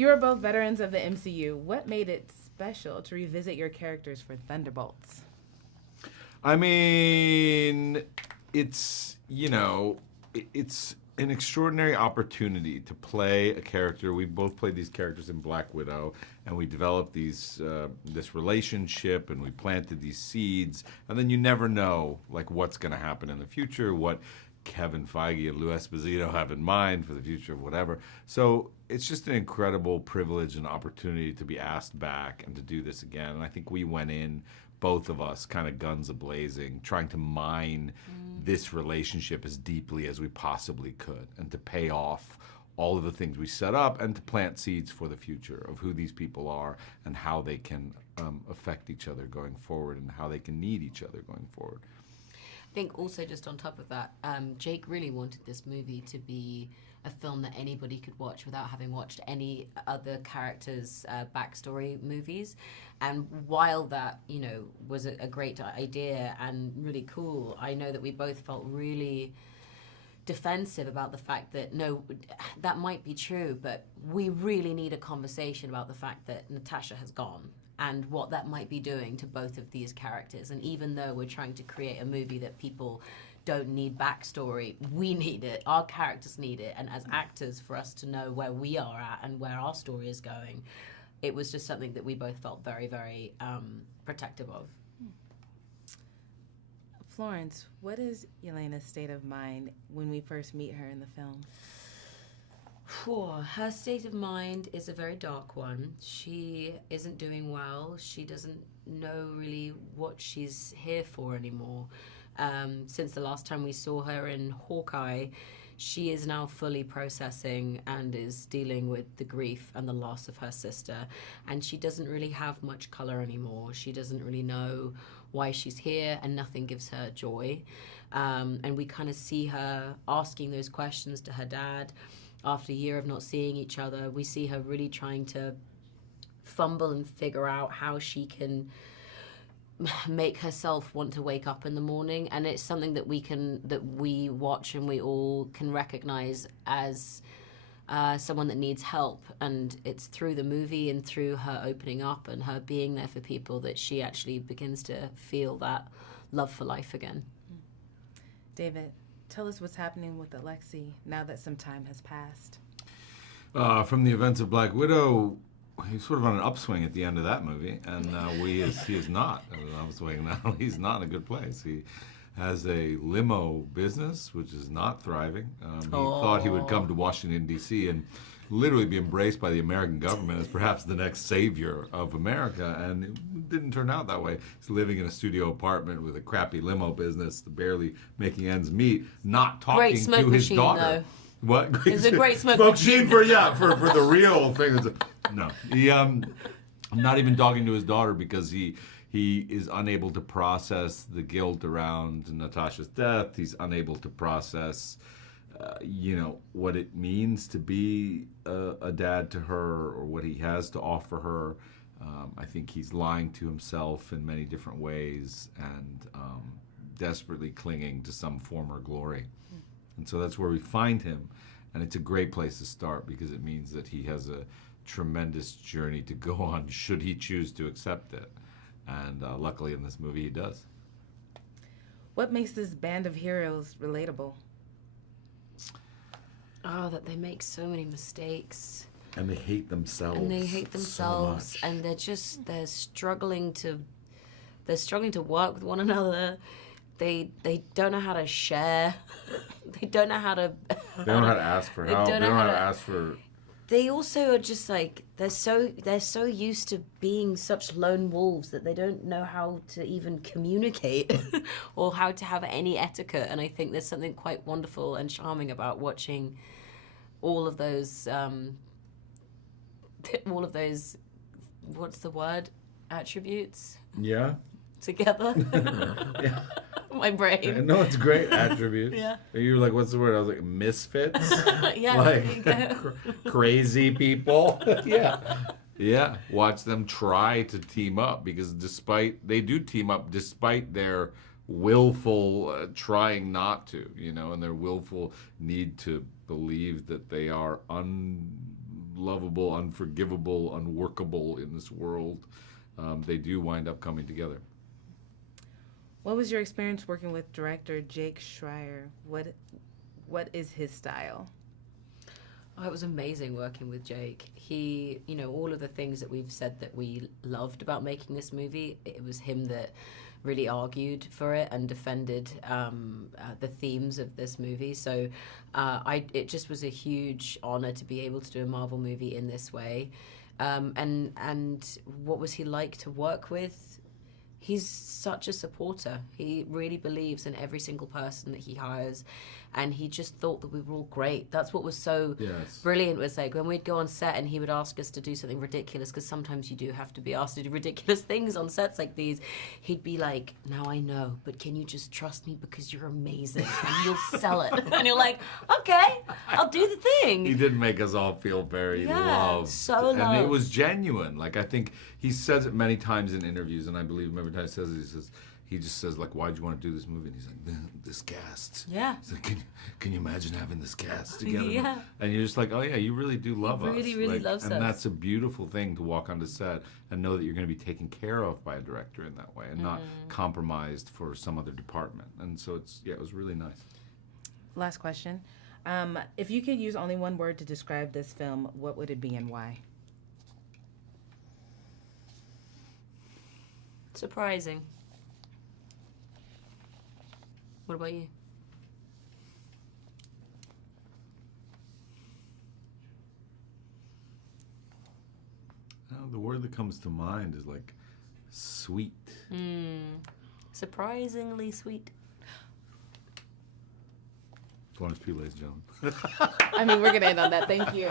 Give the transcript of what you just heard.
You are both veterans of the MCU. What made it special to revisit your characters for Thunderbolts? I mean, it's, it's an extraordinary opportunity to play a character. We both played these characters in Black Widow, and we developed this relationship, and we planted these seeds, and then you never know, like, what's going to happen in the future, what Kevin Feige and Lou Esposito have in mind for the future of whatever. So it's just an incredible privilege and opportunity to be asked back and to do this again. And I think we went in, both of us, kind of guns a-blazing, trying to mine this relationship as deeply as we possibly could and to pay off all of the things we set up and to plant seeds for the future of who these people are and how they can affect each other going forward and how they can need each other going forward. I think also just on top of that, Jake really wanted this movie to be a film that anybody could watch without having watched any other characters' backstory movies. And while that, was a great idea and really cool, I know that we both felt really defensive about the fact that, no, that might be true, but we really need a conversation about the fact that Natasha has gone and what that might be doing to both of these characters. And even though we're trying to create a movie that people don't need backstory, we need it, our characters need it, and as actors, for us to know where we are at and where our story is going, it was just something that we both felt very, very protective of. Florence, what is Yelena's state of mind when we first meet her in the film? Her state of mind is a very dark one. She isn't doing well. She doesn't know really what she's here for anymore. Since the last time we saw her in Hawkeye, she is now fully processing and is dealing with the grief and the loss of her sister. And she doesn't really have much color anymore. She doesn't really know why she's here, and nothing gives her joy. And we kind of see her asking those questions to her dad. After a year of not seeing each other, we see her really trying to fumble and figure out how she can make herself want to wake up in the morning. And it's something that we watch and we all can recognize as someone that needs help. And it's through the movie and through her opening up and her being there for people that she actually begins to feel that love for life again. David, tell us what's happening with Alexei now that some time has passed. From the events of Black Widow, he's sort of on an upswing at the end of that movie, and he is not on an upswing now. He's not in a good place. He has a limo business, which is not thriving. He thought he would come to Washington, D.C., and literally be embraced by the American government as perhaps the next savior of America, and it didn't turn out that way. He's living in a studio apartment with a crappy limo business, barely making ends meet, not talking to his daughter. Though. What? It's a great smoke machine for the real thing. No, he not even talking to his daughter because he is unable to process the guilt around Natasha's death. He's unable to process what it means to be a dad to her or what he has to offer her. I think he's lying to himself in many different ways and desperately clinging to some former glory. And so that's where we find him. And it's a great place to start because it means that he has a tremendous journey to go on should he choose to accept it. And luckily in this movie he does. What makes this band of heroes relatable? Oh, that they make so many mistakes. And they hate themselves. So much. And they're struggling to work with one another. They don't know how to share. They don't know how to. They don't know how to ask for help. They don't know how to ask for. They also are just like they're so used to being such lone wolves that they don't know how to even communicate or how to have any etiquette. And I think there's something quite wonderful and charming about watching all of those. What's the word? Attributes. Yeah. Together. Yeah. My brain. No, it's great attributes. Yeah. You were like, what's the word? I was like, misfits? Yeah, like, there you go. Crazy people. Yeah. Yeah. Watch them try to team up because they do team up despite their willful trying not to, and their willful need to believe that they are unlovable, unforgivable, unworkable in this world, they do wind up coming together. What was your experience working with director Jake Schreier? What is his style? Oh, it was amazing working with Jake. He, all of the things that we've said that we loved about making this movie, it was him that really argued for it and defended the themes of this movie. So it just was a huge honor to be able to do a Marvel movie in this way. And what was he like to work with? He's such a supporter. He really believes in every single person that he hires, and he just thought that we were all great. That's what was so brilliant, was like when we'd go on set and he would ask us to do something ridiculous, because sometimes you do have to be asked to do ridiculous things on sets like these. He'd be like, now I know, but can you just trust me because you're amazing and you'll sell it? And you're like, okay, I'll do the thing. He did make us all feel very loved. So loved. And it was genuine. Like, I think he says it many times in interviews, and I believe every time he says it, he just says, like, why'd you want to do this movie? And he's like, this cast. Yeah. He's like, can you imagine having this cast together? Yeah. And you're just like, oh, yeah, you really do love us. Really, really loves us. And that's a beautiful thing to walk onto set and know that you're going to be taken care of by a director in that way and not compromised for some other department. And so it was really nice. Last question. If you could use only one word to describe this film, what would it be and why? Surprising. What about you? The word that comes to mind is like sweet. Surprisingly sweet. Florence Pugh, ladies and gentlemen. I mean, we're going to end on that. Thank you.